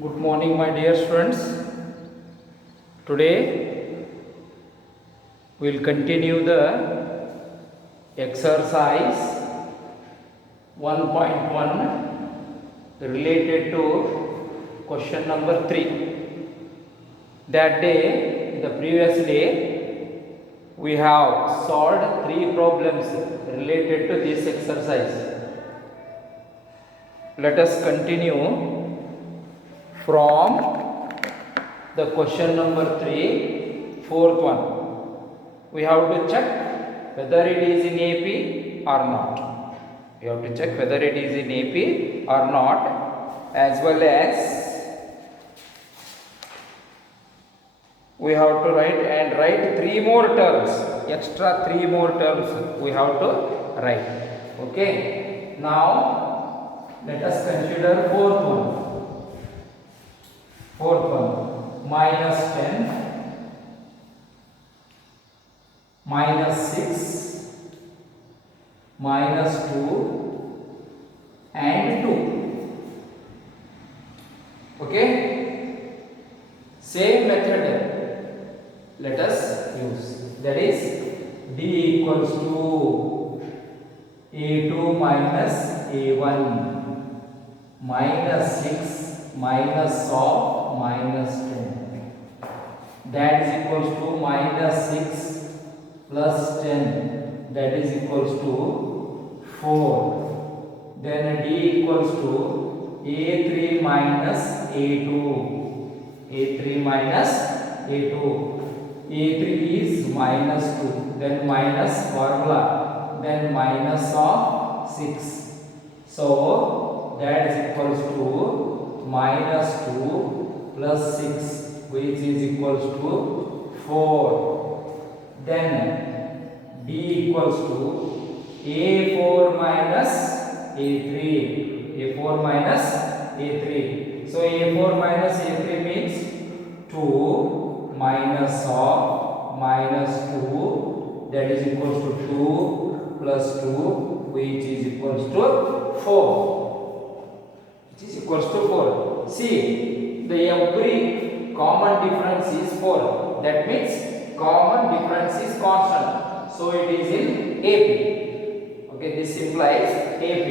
Good morning, my dear students. Today we will continue the exercise 1.1 related to question number 3. That day, the previous day, we have solved 3 problems related to this exercise. Let us continue from the question number 3, fourth one. We have to check whether it is in AP or not. We have to check whether it is in AP or not, as well as we have to write 3 more terms, extra 3 more terms we have to write. Okay. Now let us consider fourth one. -10 -6 -2 and 2. Okay, same method let us use, that is d equals to a2 minus a1 minus 6 minus of minus 10, that is equals to minus 6 plus 10, that is equals to 4. Then d equals to a3 minus a2, a3 minus a2, a3 is minus 2, then minus formula, then minus of 6. So that is equals to minus 2 plus 6, which is equals to 4. Then d equals to a4 minus a3, a4 minus a3. So a4 minus a3 means 2 minus of minus 2, that is equals to 2 plus 2, which is equals to 4. Which is equals to 4. See, the every common difference is 4. That means common difference is constant. So it is in AP. Okay, this implies AP.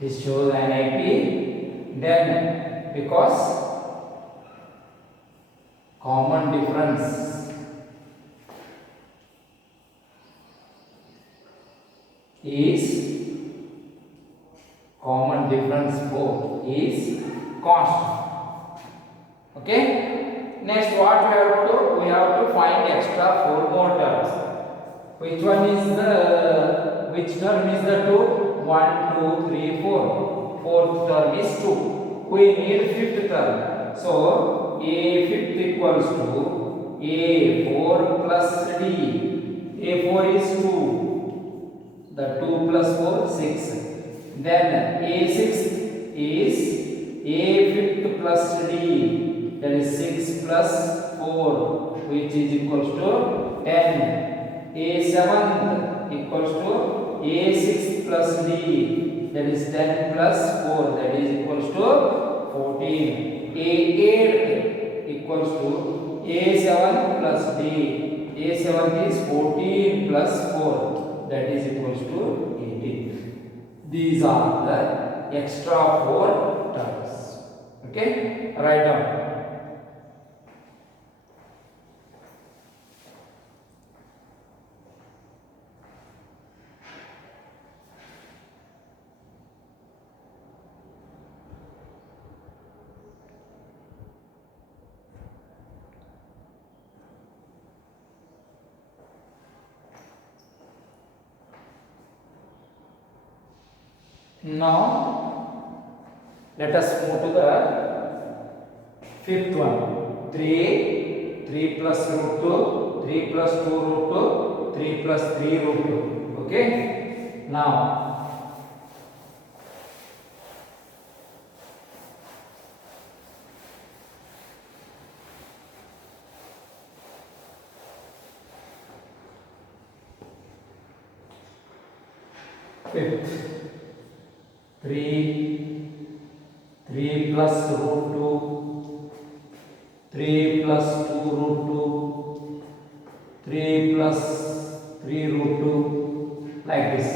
This shows an AP. Then, because common difference is common difference both is constant. Okay. Next, what we have to do? We have to find extra 4 more terms. Which one is the? Which term is the 2? 1, 2, 3, 4. Fourth term is 2. We need fifth term. So a fifth equals to a4 plus d. a4 is 2. The 2 plus 4, 6. Then a6 is a fifth plus d, that is 6 plus 4, which is equals to 10. a7 equals to a6 plus d, that is 10 plus 4, that is equals to 14. a8 equals to a7 plus d, a7 is 14 plus 4, that is equals to 18. These are the extra 4 terms. Okay, write down. Now let us move to the fifth one. 3 plus root 2, 3 plus 2 root 2, 3 plus 3 root 2. Okay. Now Fifth, 3, 3 plus root 2, 3 plus 2 root 2, 3 plus 3 root 2, like this.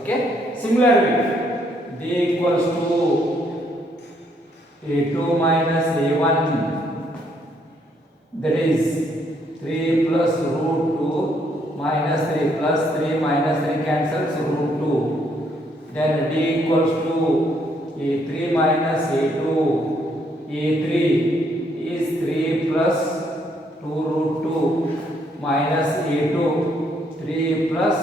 Okay. Similarly, b equals to a2 minus a1, that is 3 plus root 2 minus 3 plus 3 minus 3 cancels root 2. Then d equals to a3 minus a2. a3 is 3 plus 2 root 2 minus a2, 3 plus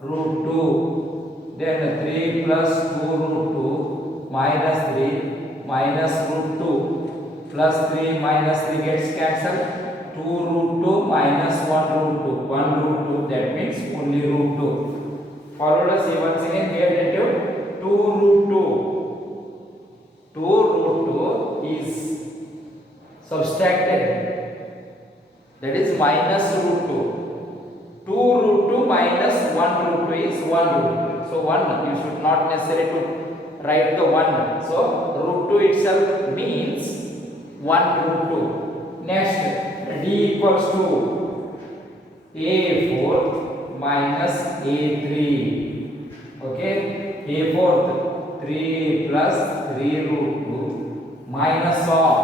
root 2. Then 3 plus 2 root 2 minus 3 minus root 2 plus 3 minus 3 gets cancelled. 2 root 2 minus 1 root 2. 1 root 2, that means only root 2. Followed us once again here into 2 root 2. 2 root 2 is subtracted, that is minus root 2. 2 root 2 minus 1 root 2 is 1 root 2. So 1, you should not necessarily to write the 1. So root 2 itself means 1 root 2. Next, d equals to a4 minus a3. Okay, a4 3 plus 3 root 2 minus of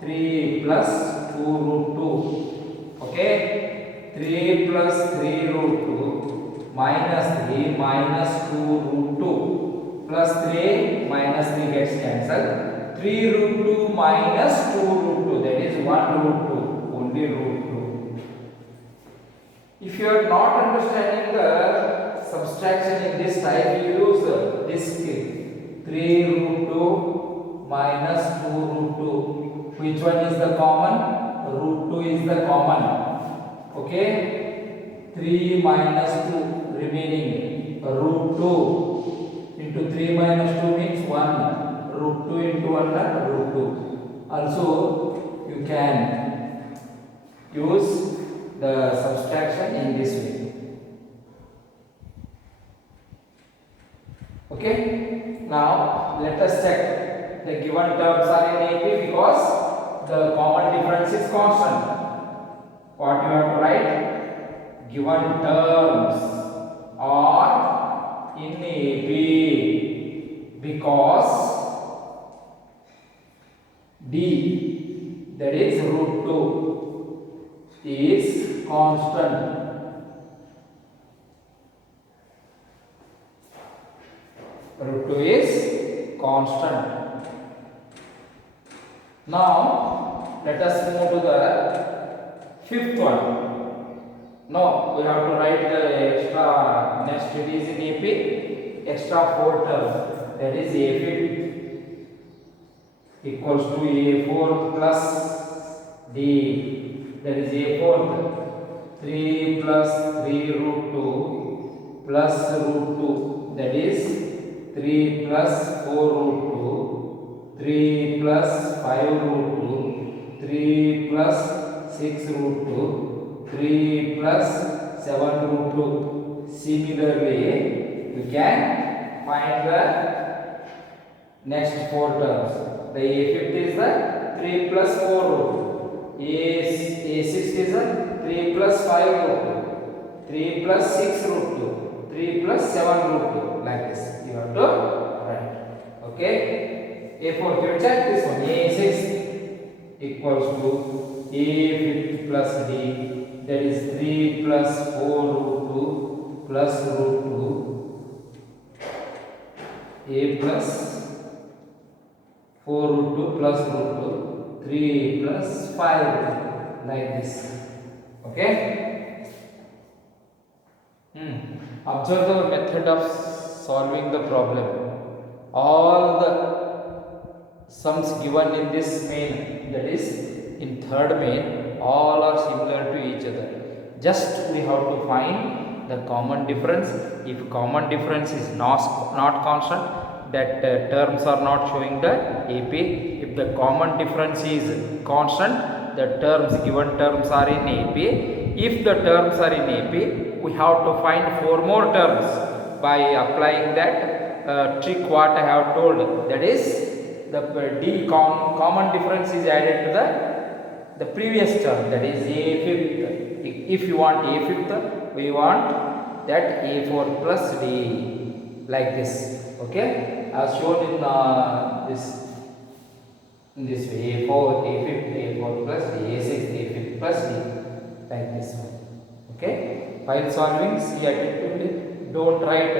3 plus 2 root 2. Okay, 3 plus 3 root 2 minus 3 minus 2 root 2 plus 3 minus 3 gets cancelled. 3 root 2 minus 2 root 2, that is 1 root 2, only root 2. If you are not understanding the subtraction in this type, you use this skill. 3 root 2 minus 2 root 2. Which one is the common? Root 2 is the common. Okay. 3 minus 2 remaining. Root 2 into 3 minus 2 means 1. Root 2 into 1 root 2. Also, you can use the subtraction in this way. Okay. Now let us check the given terms are in AP because the common difference is constant. What you have to write? Given terms are in AP because d, that is root 2, is constant. Root 2 is constant. Now let us move to the fifth one. Now we have to write the extra, next it is in AP, extra 4 terms, that is a5 equals to a4 plus d, that is a4 3 plus 3 root 2 plus root 2, that is 3 plus 4 root 2, 3 plus 5 root 2, 3 plus 6 root 2, 3 plus 7 root 2. Similarly, we can find the next 4 terms. The a5 is the 3 plus 4 root 2, a6 is the 3 plus 5 root 2, 3 plus 6 root 2, 3 plus 7 root 2, like this. You have to write. Okay. A4, you check this one. A6 equals to a5 plus d, that is 3 plus 4 root 2 plus root 2, a plus 4 root 2 plus root 2, 3 plus 5, like this. Okay. Observe the method of solving the problem. All the sums given in this main, that is in third main, all are similar to each other. Just we have to find the common difference. If common difference is not constant, that terms are not showing the AP. If the common difference is constant, the given terms are in AP. If the terms are in AP, we have to find 4 more terms. by applying that trick what I have told. That is the common difference is added to the previous term, that is a fifth. If you want a fifth, we want that a4 plus d, like this. Okay, as shown in this way, a4, a fifth, a4 plus d, a6, a fifth plus d, like this one. Okay, while solving, see attentively, don't write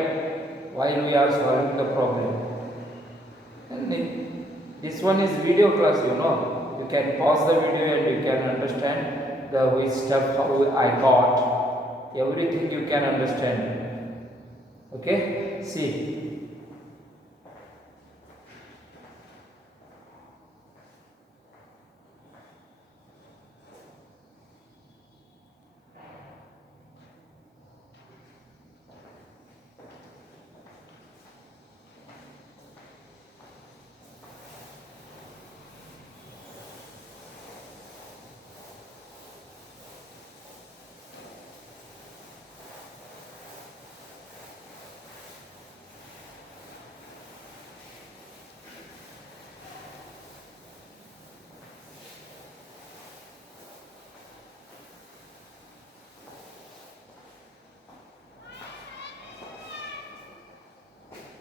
while we are solving the problem. And this one is video class, you know. You can pause the video and you can understand the which step how I got. Everything you can understand. Okay, see.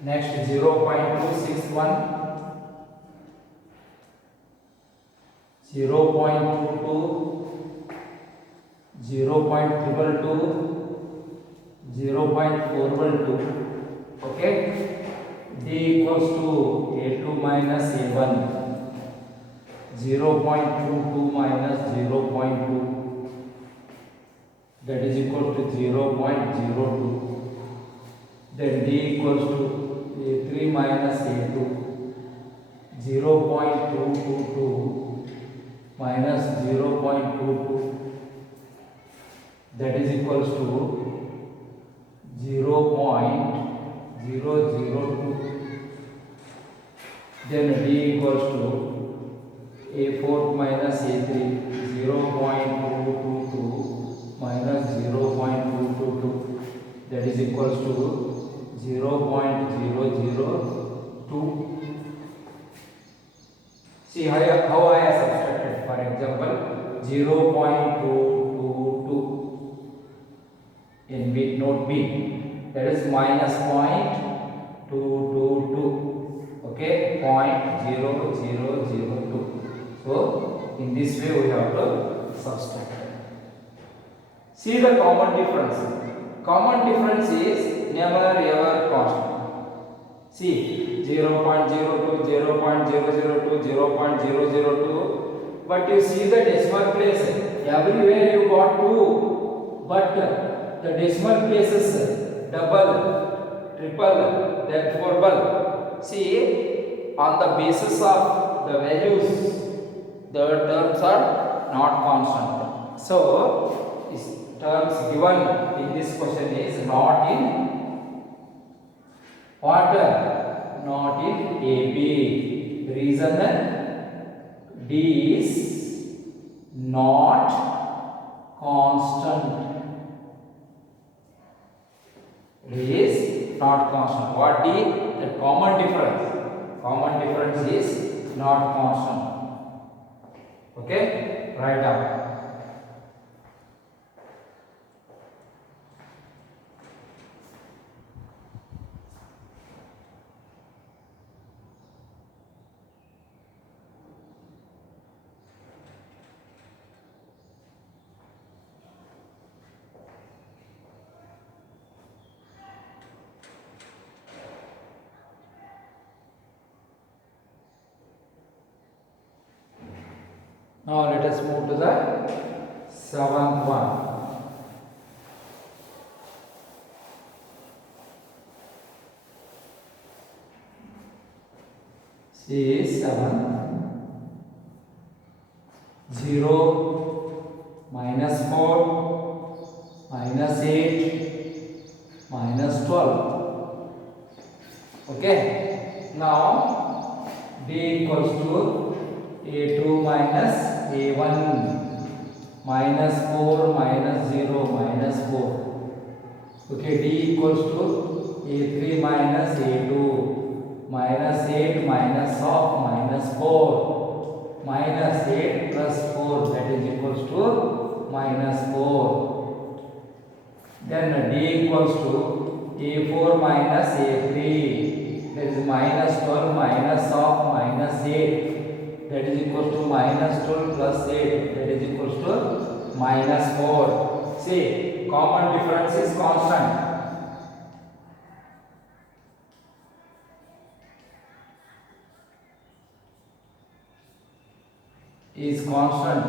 Next 0.261, 0.22, 0.222, 0.412. Okay, d equals to a2 minus a1, 0.22 minus 0.2, that is equal to 0.02. Then d equals to a3 minus a2, 0.222 minus 0.22, that is equals to 0.002. Then d equals to a4 minus a3, 0.222 minus 0.222, that is equals to 0.002. See how I have subtracted. For example, 0.222 in bit note B, that is minus 0.222. Okay, 0.0002. So in this way we have to subtract. See the common difference. Common difference is never ever constant. See 0.02, 0.002, 0.002, but you see the decimal place. Everywhere you got 2, but the decimal places double, triple, then fourable. See, on the basis of the values, the terms are not constant. So terms given in this question is not in what? Not in AB. Reason D is not constant. D is not constant. What D? The common difference. Common difference is not constant. Okay? Write down. Now let us move to the seventh one. See 7, 0, minus 4, minus 8, minus 12. Okay. Now D equals to A2 minus A1, minus 4, minus 0, minus 4. Okay, D equals to a3 minus a2 minus 8 minus of minus 4 minus 8 plus 4 that is equals to minus 4. Then d equals to a4 minus a3 that is minus 12 minus of minus 8 that is equals to minus 12 plus 8 that is equals to minus 4. See, common difference is constant. Is constant.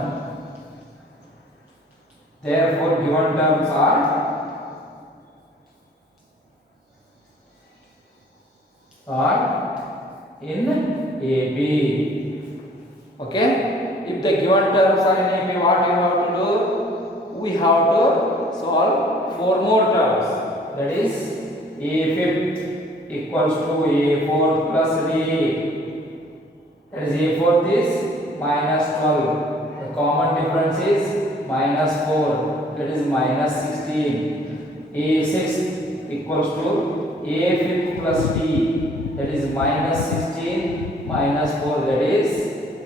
Therefore, given terms are in AB. Okay. If the given terms are in AB, what you have to do? We have to solve 4 more terms. That is a5 equals to a4 plus d. That is a4 is minus 12. The common difference is minus 4. That is minus 16. a6 equals to a5 plus d. That is minus 16 minus 4. That is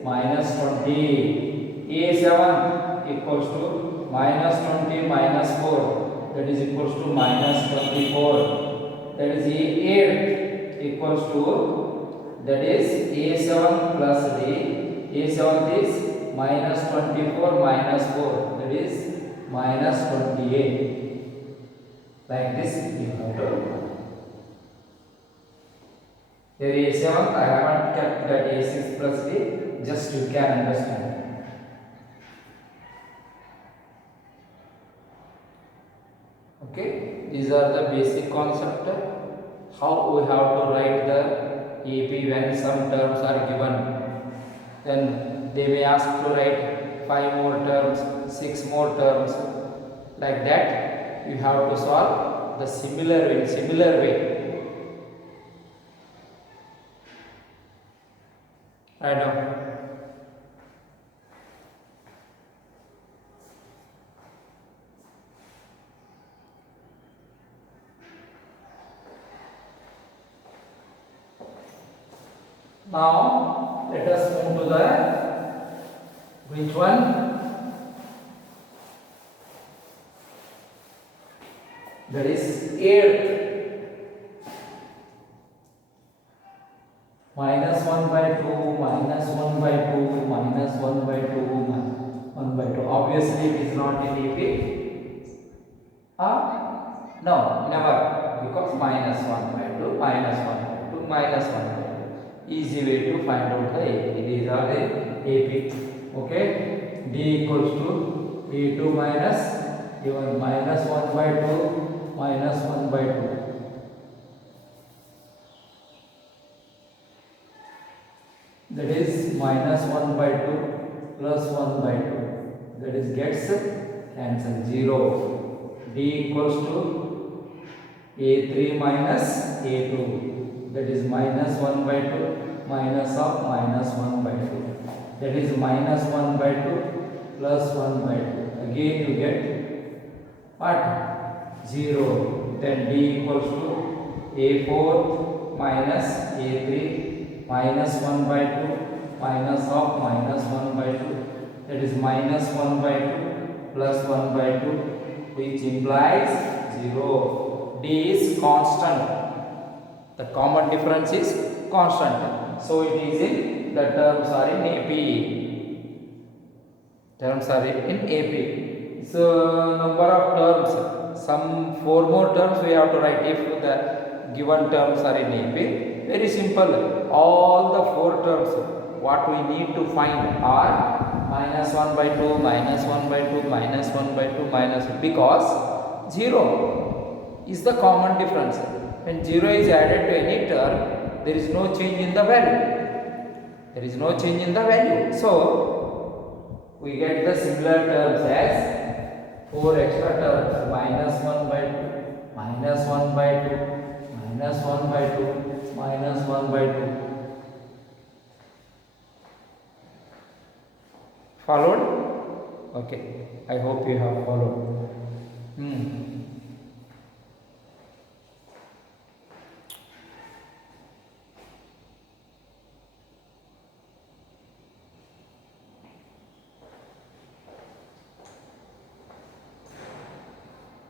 minus 20. a7 equals to minus 20 minus 4. That is equals to minus 24. That is a8 equals to, that is a7 plus d. a7 is minus 24 minus 4. That is minus 28. Like this you have to. Here a7 I haven't kept that a6 plus d. Just you can understand. Okay, these are the basic concept. How we have to write the AP when some terms are given. Then they may ask to write 5 more terms, 6 more terms. Like that, you have to solve the similar way. Right now. Now let us move to the which one? That is 8th. Minus 1 by 2, minus 1 by 2, minus 1 by 2, 1 by 2. Obviously it is not in AP. No, never. Because minus 1 by 2, minus 1 by 2, minus 1 by 2. Easy way to find out the AP. These are the AP. Okay. D equals to A2 minus A1 minus 1 by 2 minus 1 by 2. That is minus 1 by 2 plus 1 by 2. That is gets cancelled 0. D equals to A3 minus A2. That is minus 1 by 2 minus of minus 1 by 2. That is minus 1 by 2 plus 1 by 2. Again you get what? 0. Then D equals to A4 minus A3 minus 1 by 2 minus of minus 1 by 2. That is minus 1 by 2 plus 1 by 2, which implies 0. D is constant. The common difference is constant. So it is in the terms are in AP. Terms are in AP. So number of terms. Some 4 more terms we have to write if the given terms are in AP. Very simple. All the 4 terms what we need to find are minus 1 by 2, minus 1 by 2, minus 1 by 2, minus 1, because 0 is the common difference. When 0 is added to any term, there is no change in the value. There is no change in the value. So, we get the similar terms as 4 extra terms. Minus 1 by 2, minus 1 by 2, minus 1 by 2, minus 1 by 2. Followed? Okay. I hope you have followed.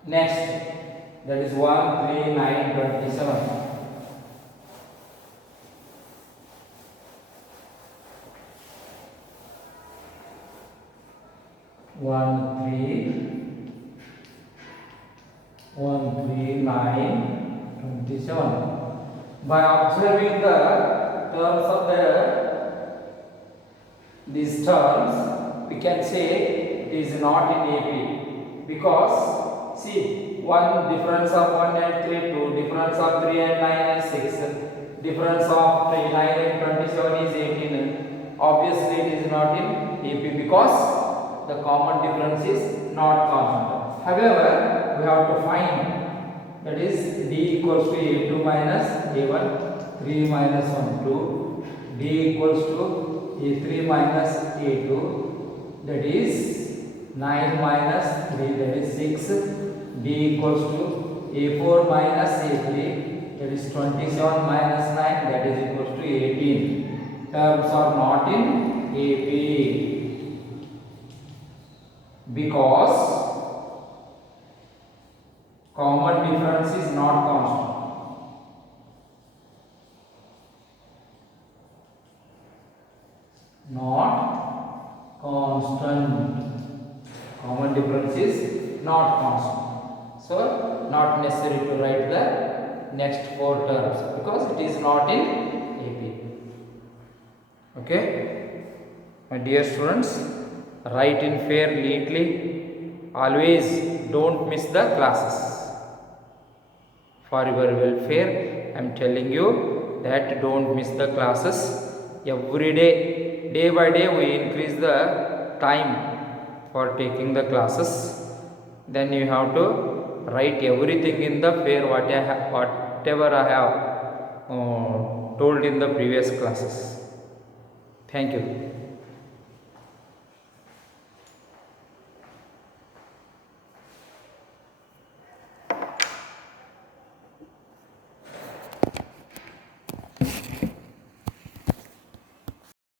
Next, that is 1, 3, 9, 27. One three 9 27. By observing the terms of these terms, we can say it is not in AP, because see, one difference of 1 and 3, 2 difference of 3 and 9 and 6, difference of 3, 9 and 27 is 18. Obviously, it is not in AP because the common difference is not constant. However, we have to find, that is D equals to A2 minus A1, 3 minus 1, 2. D equals to A3 minus A2, that is 9 minus 3, that is 6. D equals to A4 minus A3, that is 27 minus 9, that is equals to 18. Terms are not in AP because common difference is not constant. Not constant. Common difference is not constant. So, not necessary to write the next 4 terms because it is not in AP. Okay? My dear students, write in fair neatly. Always don't miss the classes. For your welfare, I am telling you that don't miss the classes. Every day by day, we increase the time for taking the classes. Then you have to write everything in the fair whatever I have told in the previous classes. Thank you.